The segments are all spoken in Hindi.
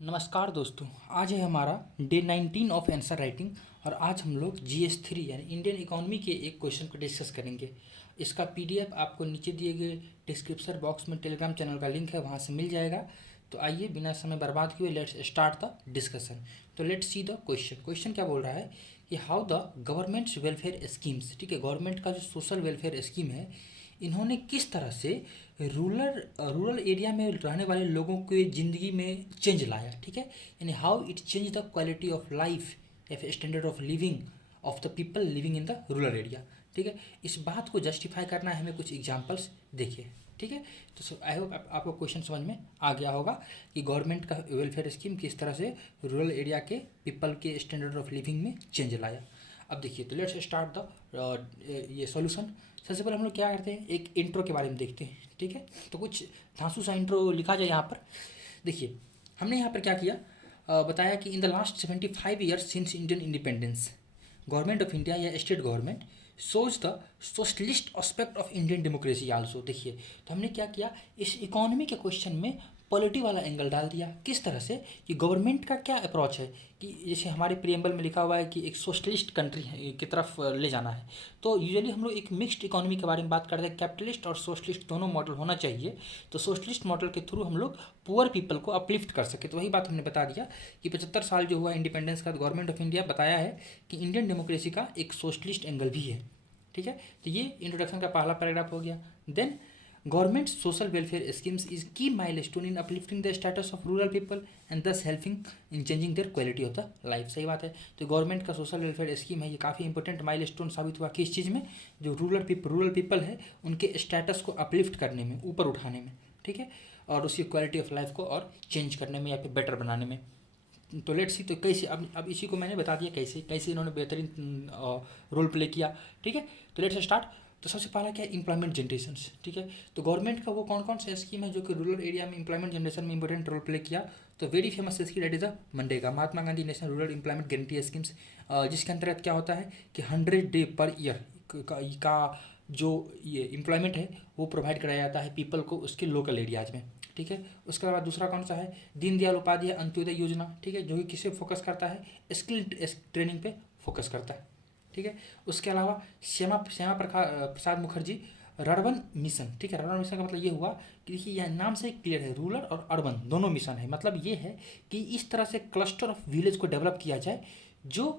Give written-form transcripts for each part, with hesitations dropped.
नमस्कार दोस्तों। आज है हमारा डे 19 ऑफ आंसर राइटिंग और आज हम लोग GS3 यानी इंडियन इकोनॉमी के एक क्वेश्चन को डिस्कस करेंगे। इसका PDF आपको नीचे दिए गए डिस्क्रिप्शन बॉक्स में टेलीग्राम चैनल का लिंक है, वहाँ से मिल जाएगा। तो आइए बिना समय बर्बाद किए लेट्स स्टार्ट द डिस्कशन। तो let's see the question. Question क्या बोल रहा है कि how the governments welfare schemes, ठीक है, गवर्नमेंट का जो सोशल वेलफेयर स्कीम है, इन्होंने किस तरह से रूरल एरिया में रहने वाले लोगों के ज़िंदगी में चेंज लाया, ठीक है, यानी how it change the quality of life या standard of living of the people living in the rural area. ठीक है, इस बात को जस्टिफाई करना है हमें कुछ एग्जांपल्स देखिए। ठीक है, तो आई होप आपको क्वेश्चन समझ में आ गया होगा कि गवर्नमेंट का वेलफेयर स्कीम किस तरह से रूरल एरिया के पीपल के स्टैंडर्ड ऑफ लिविंग में चेंज लाया। अब देखिए, तो लेट्स स्टार्ट द ये सॉल्यूशन। सबसे पहले हम लोग क्या करते हैं, एक इंट्रो के बारे में देखते हैं। ठीक है, तो कुछ धांसू सा इंट्रो लिखा जाए यहाँ पर। देखिए, हमने यहाँ पर क्या किया, बताया कि in the last 75 years since Indian independence government of India या state government shows the socialist aspect of Indian democracy also. देखिए, तो हमने क्या किया, इस इकोनॉमी के क्वेश्चन में पॉलिटी वाला एंगल डाल दिया। किस तरह से कि गवर्नमेंट का क्या अप्रोच है कि जैसे हमारे प्रिएम्बल में लिखा हुआ है कि एक सोशलिस्ट कंट्री की तरफ ले जाना है। तो यूजुअली हम लोग एक मिक्स्ड इकोनॉमी के बारे में बात करते हैं, कैपिटलिस्ट और सोशलिस्ट दोनों मॉडल होना चाहिए। तो सोशलिस्ट मॉडल के थ्रू हम लोग पुअर पीपल को अपलिफ्ट कर सके। तो वही बात हमने बता दिया कि 75 साल जो हुआ इंडिपेंडेंस का, गवर्नमेंट ऑफ इंडिया बताया है कि इंडियन डेमोक्रेसी का एक सोशलिस्ट एंगल भी है। ठीक है, तो ये इंट्रोडक्शन का पहला पैराग्राफ हो गया। Then government social welfare schemes is key milestone in uplifting the status of rural people and thus helping in changing their quality of the life. सही बात है, तो गवर्नमेंट का सोशल वेलफेयर स्कीम है, ये काफ़ी इंपॉर्टेंट माइलस्टोन साबित हुआ किस चीज़ में, जो रूरल पीपल है उनके स्टेटस को अपलिफ्ट करने में, ऊपर उठाने में। ठीक है, और उसकी क्वालिटी ऑफ लाइफ को और चेंज करने में या फिर बेटर बनाने में। तो लेट्स सी, तो कैसे, अब इसी को मैंने बता दिया कैसे कैसे इन्होंने बेहतरीन रोल प्ले किया। ठीक है, तो लेट्स स्टार्ट। तो सबसे पहला क्या है, एम्प्लॉयमेंट जनरेशंस। ठीक है, तो गवर्नमेंट का वो कौन कौन सा स्कीम है जो कि रूरल एरिया में एम्प्लॉयमेंट जनरेशन में इंपॉर्टेंट रोल प्ले किया। तो very famous scheme that is the MNREGA, Mahatma Gandhi national rural employment guarantee schemes, जिसके अंतर्गत क्या होता है कि 100 डे पर ईयर का जो ये एम्प्लॉयमेंट है वो प्रोवाइड कराया जाता है पीपल को उसके लोकल एरियाज में। ठीक है, उसके बाद दूसरा कौन सा है, दीनदयाल उपाध्याय अंत्योदय योजना। ठीक है, जो कि किसे फोकस करता है, स्किल ट्रेनिंग पे फोकस करता है। ठीक है, उसके अलावा श्यामा प्रसाद मुखर्जी रर्बन मिशन। ठीक है, रर्बन मिशन का मतलब ये हुआ कि देखिए यह नाम से क्लियर है, रूरल और अर्बन दोनों मिशन है। मतलब ये है कि इस तरह से क्लस्टर ऑफ विलेज को डेवलप किया जाए जो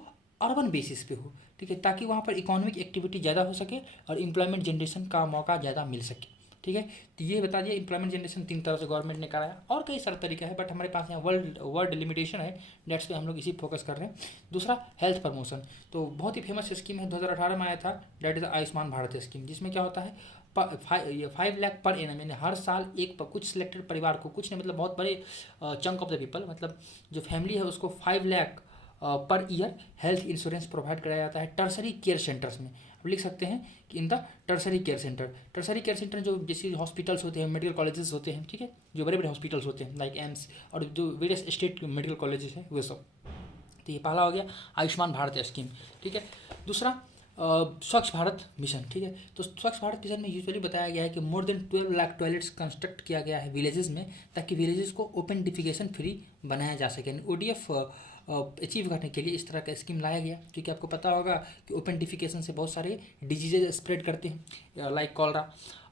अर्बन बेसिस पे हो। ठीक है, ताकि वहाँ पर इकोनॉमिक एक्टिविटी ज़्यादा हो सके और एम्प्लॉयमेंट जनरेशन का मौका ज़्यादा मिल सके। ठीक है, तो ये बता दिया एम्प्लॉयमेंट जनरेशन 3 तरह से गवर्नमेंट ने कराया, और कई सारे तरीका है बट हमारे पास यहाँ वर्ड लिमिटेशन है, डेट्स पे हम लोग इसी फोकस कर रहे हैं। दूसरा हेल्थ प्रमोशन, तो बहुत ही फेमस स्कीम है, 2018 में आया था, that is Ayushman Bharat scheme, जिसमें क्या होता है 5 लाख पर एनम, यानी हर साल एक कुछ सिलेक्टेड परिवार को, कुछ नहीं मतलब बहुत बड़े चंक ऑफ द पीपल, मतलब जो फैमिली है उसको 5 lakh per year health insurance provide कराया जाता है टर्सरी केयर सेंटर्स में। अब लिख सकते हैं कि in the tertiary care centre जो जैसे हॉस्पिटल्स होते हैं, मेडिकल कॉलेजेस होते हैं, ठीक है, जो बड़े बड़े हॉस्पिटल्स होते हैं लाइक एम्स और जो वेरियस स्टेट मेडिकल कॉलेजेस हैं वे सब। तो ये पहला हो गया आयुष्मान भारत स्कीम। ठीक है, दूसरा स्वच्छ भारत मिशन। ठीक है, तो स्वच्छ भारत मिशन में यूजुअली बताया गया है कि more than 12 lakh toilets construct किया गया है विलेजेस में, ताकि विलेजेस को ओपन डिफिकेशन फ्री बनाया जा सके। ODF अचीव करने के लिए इस तरह का स्कीम लाया गया, क्योंकि आपको पता होगा कि ओपन डिफिकेशन से बहुत सारे डिजीजेज स्प्रेड करते हैं like cholera.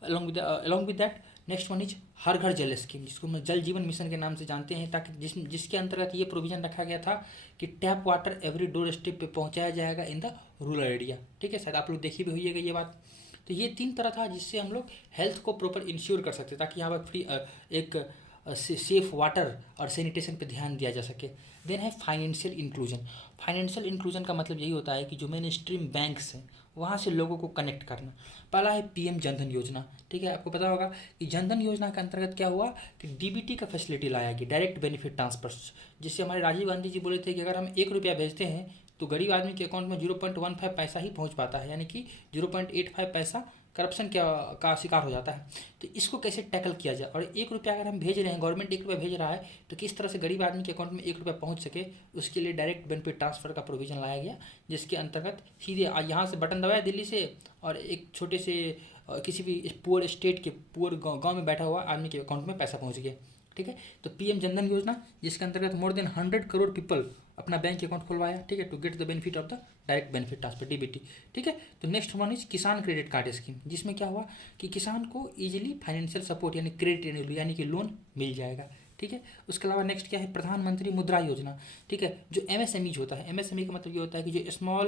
Along with that next one is Har Ghar Jal scheme, जिसको हम जल जीवन मिशन के नाम से जानते हैं, ताकि जिसके अंतर्गत ये प्रोविजन रखा गया था कि tap water every door step पे पहुंचाया जाएगा इन द रूरल एरिया। ठीक है, शायद आप लोग देखी भी हुई ये बात। तो ये 3 तरह था जिससे हम लोग हेल्थ को प्रॉपर इंश्योर कर सकते, ताकि यहाँ पर फ्री एक सेफ वाटर और सैनिटेशन पे ध्यान दिया जा सके। देन है फाइनेंशियल इंक्लूजन का मतलब यही होता है कि जो मेन स्ट्रीम बैंक्स हैं वहाँ से लोगों को कनेक्ट करना। पहला है PM जनधन योजना। ठीक है, आपको पता होगा कि जनधन योजना के अंतर्गत क्या हुआ कि DBT का फैसिलिटी लाया गया, डायरेक्ट बेनिफिट ट्रांसफर, जिससे हमारे राजीव गांधी जी बोले थे कि अगर हम 1 रुपया भेजते हैं तो गरीब आदमी के अकाउंट में 0.15 पैसा ही पहुंच पाता है, यानी कि 0.85 पैसा करप्शन का शिकार हो जाता है। तो इसको कैसे टैकल किया जाए, और 1 रुपया अगर हम भेज रहे हैं, गवर्नमेंट 1 रुपया भेज रहा है, तो किस तरह से गरीब आदमी के अकाउंट में 1 रुपया पहुंच सके, उसके लिए डायरेक्ट बेनिफिट ट्रांसफर का प्रोविजन लाया गया, जिसके अंतर्गत सीधे यहाँ से बटन दबाया दिल्ली से और एक छोटे से किसी भी पुअर स्टेट के पुअर गाँव में बैठा हुआ आदमी के अकाउंट में पैसा पहुँच गया। ठीक है। तो पीएम जनधन योजना, जिसके अंतर्गत मोर देन 100 करोड़ पीपल अपना बैंक अकाउंट खुलवाया, ठीक है, to get the benefit of the direct benefit transfer, DBT, ठीक है। तो next one is Kisan credit card scheme, जिसमें क्या हुआ कि किसान को इजीली फाइनेंशियल सपोर्ट यानी क्रेडिट यानी कि लोन मिल जाएगा, ठीक है। उसके अलावा नेक्स्ट क्या है, प्रधानमंत्री मुद्रा योजना, ठीक है। जो एमएसएमई होता है, एमएसएमई का मतलब ये होता है कि जो स्मॉल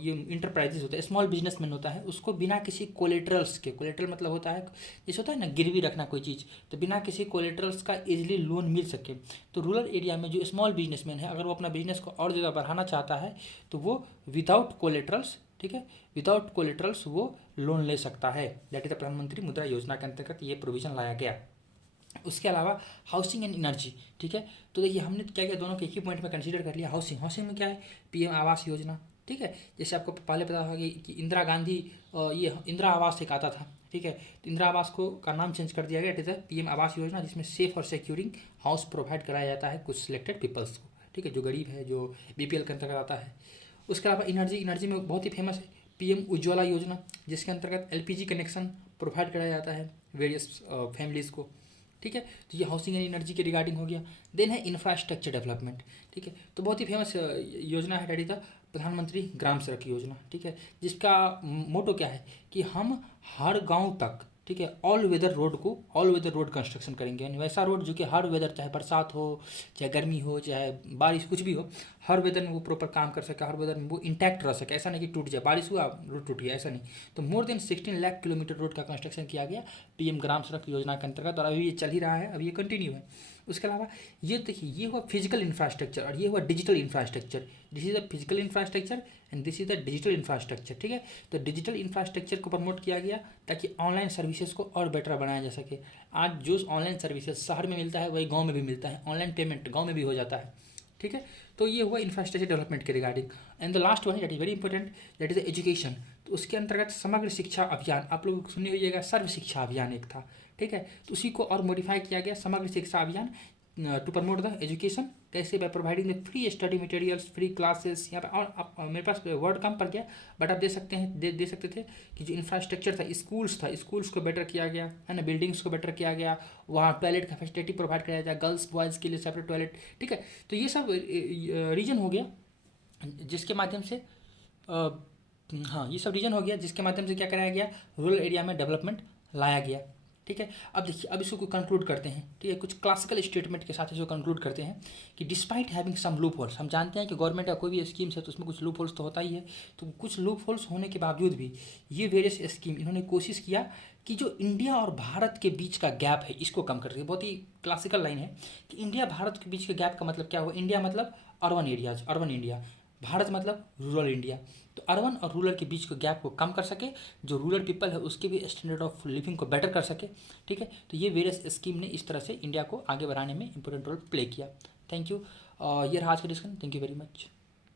ये इंटरप्राइजेस होता है, स्मॉल बिजनेसमैन होता है, उसको बिना किसी कोलेटरल्स के, कोलेटरल मतलब होता है जैसे होता है ना गिरवी रखना कोई चीज़, तो बिना किसी कोलेटरल्स का इजीली लोन मिल सके। तो रूरल एरिया में जो स्मॉल बिजनेसमैन है, अगर वो अपना बिजनेस को और जगह बढ़ाना चाहता है तो वो विदाउट कोलेटरल्स, ठीक है, विदाउट कोलेटरल्स वो लोन ले सकता है। दैट इज द प्रधानमंत्री मुद्रा योजना के अंतर्गत ये प्रोविजन लाया गया। उसके अलावा हाउसिंग एंड एनर्जी, ठीक है। तो देखिए हमने क्या किया, दोनों को एक ही पॉइंट में कंसीडर कर लिया। हाउसिंग में क्या है, पीएम आवास योजना, ठीक है। जैसे आपको पहले पता होगा कि इंदिरा गांधी ये इंदिरा आवास एक आता था, ठीक है। तो इंदिरा आवास को का नाम चेंज कर दिया गया, it is PM Awas Yojana, जिसमें सेफ और सिक्योरिंग हाउस प्रोवाइड कराया जाता है कुछ सिलेक्टेड पीपल्स को, ठीक है, जो गरीब है, जो बीपीएल के अंतर्गत आता है। उसके अलावा एनर्जी में बहुत ही फेमस है पीएम उज्ज्वला योजना, जिसके अंतर्गत एलपीजी कनेक्शन प्रोवाइड कराया जाता है वेरियस फैमिलीज़ को, ठीक है। तो ये हाउसिंग एंड एनर्जी के रिगार्डिंग हो गया। देन है इंफ्रास्ट्रक्चर डेवलपमेंट, ठीक है। तो बहुत ही फेमस योजना है डेट इज द प्रधानमंत्री ग्राम सड़क योजना, ठीक है, जिसका मोटो क्या है कि हम हर गांव तक, ठीक है, ऑल वेदर रोड कंस्ट्रक्शन करेंगे, यानी वैसा रोड जो कि हर वेदर, चाहे बरसात हो, चाहे गर्मी हो, चाहे बारिश, कुछ भी हो, हर वेदर में वो प्रॉपर काम कर सके, हर वेदर में वो इंटैक्ट रह सके। ऐसा नहीं कि टूट जाए, बारिश हुआ रोड टूट गया, ऐसा नहीं। तो more than 16 lakh kilometre road का कंस्ट्रक्शन किया गया पीएम ग्राम सड़क योजना के अंतर्गत, और अभी ये चल ही रहा है, अभी ये कंटिन्यू है। उसके अलावा ये देखिए, ये हुआ फिजिकल इंफ्रास्ट्रक्चर और ये हुआ digital infrastructure. This is the physical infrastructure and this is the digital infrastructure, ठीक है। तो डिजिटल इंफ्रास्ट्रक्चर को प्रमोट किया गया ताकि ऑनलाइन सर्विसेज को और बेटर बनाया जा सके। आज जो ऑनलाइन सर्विसेज शहर में मिलता है वही गाँव में भी मिलता है, ऑनलाइन पेमेंट गाँव में भी हो जाता है, ठीक है। तो ये हुआ इंफ्रास्ट्रक्चर डेवलपमेंट के regarding. And the last one that is very important, that is the education. तो उसके अंतर्गत समग्र शिक्षा अभियान, आप लोग सुने होइएगा, सर्व शिक्षा अभियान एक था, ठीक है। तो उसी को और मॉडिफाई किया गया, समग्र शिक्षा अभियान टू प्रमोट द एजुकेशन। कैसे? By providing the free study materials, free classes. यहाँ पे और मेरे पास वर्ड कम पड़ गया, बट आप दे सकते हैं, दे सकते थे कि जो इंफ्रास्ट्रक्चर था, स्कूल्स को बेटर किया गया है ना, बिल्डिंग्स को बेटर किया गया, वहाँ टॉयलेट का फैसिलिटी प्रोवाइड कराया जाए, गर्ल्स बॉयज़ के लिए सेपरेट टॉयलेट, ठीक है। तो ये सब रीजन हो गया जिसके माध्यम से हाँ, ये सब रीजन हो गया जिसके माध्यम से क्या कराया गया, रूरल एरिया में डेवलपमेंट लाया गया, ठीक है। अब देखिए, अब इसको कंक्लूड करते हैं, ठीक है, कुछ क्लासिकल स्टेटमेंट के साथ इसको कंक्लूड करते हैं कि despite having some loopholes, हम जानते हैं कि गवर्नमेंट का कोई भी स्कीम्स है तो उसमें कुछ लूप होल्स तो होता ही है, तो कुछ लूप होल्स होने के बावजूद भी ये वेरियस स्कीम इन्होंने कोशिश किया कि जो इंडिया और भारत के बीच का गैप है इसको कम कर रही है। बहुत ही क्लासिकल लाइन है कि इंडिया भारत के बीच के गैप का मतलब क्या हुआ, इंडिया मतलब urban areas, urban India, Bharat मतलब रूरल इंडिया। तो अर्बन और रूरल के बीच के गैप को कम कर सके, जो रूरल पीपल है उसके भी स्टैंडर्ड ऑफ लिविंग को बेटर कर सके, ठीक है। तो ये वेरियस स्कीम ने इस तरह से इंडिया को आगे बढ़ाने में इंपॉर्टेंट रोल प्ले किया। Thank you. ये रहा आज का discussion. Thank you very much.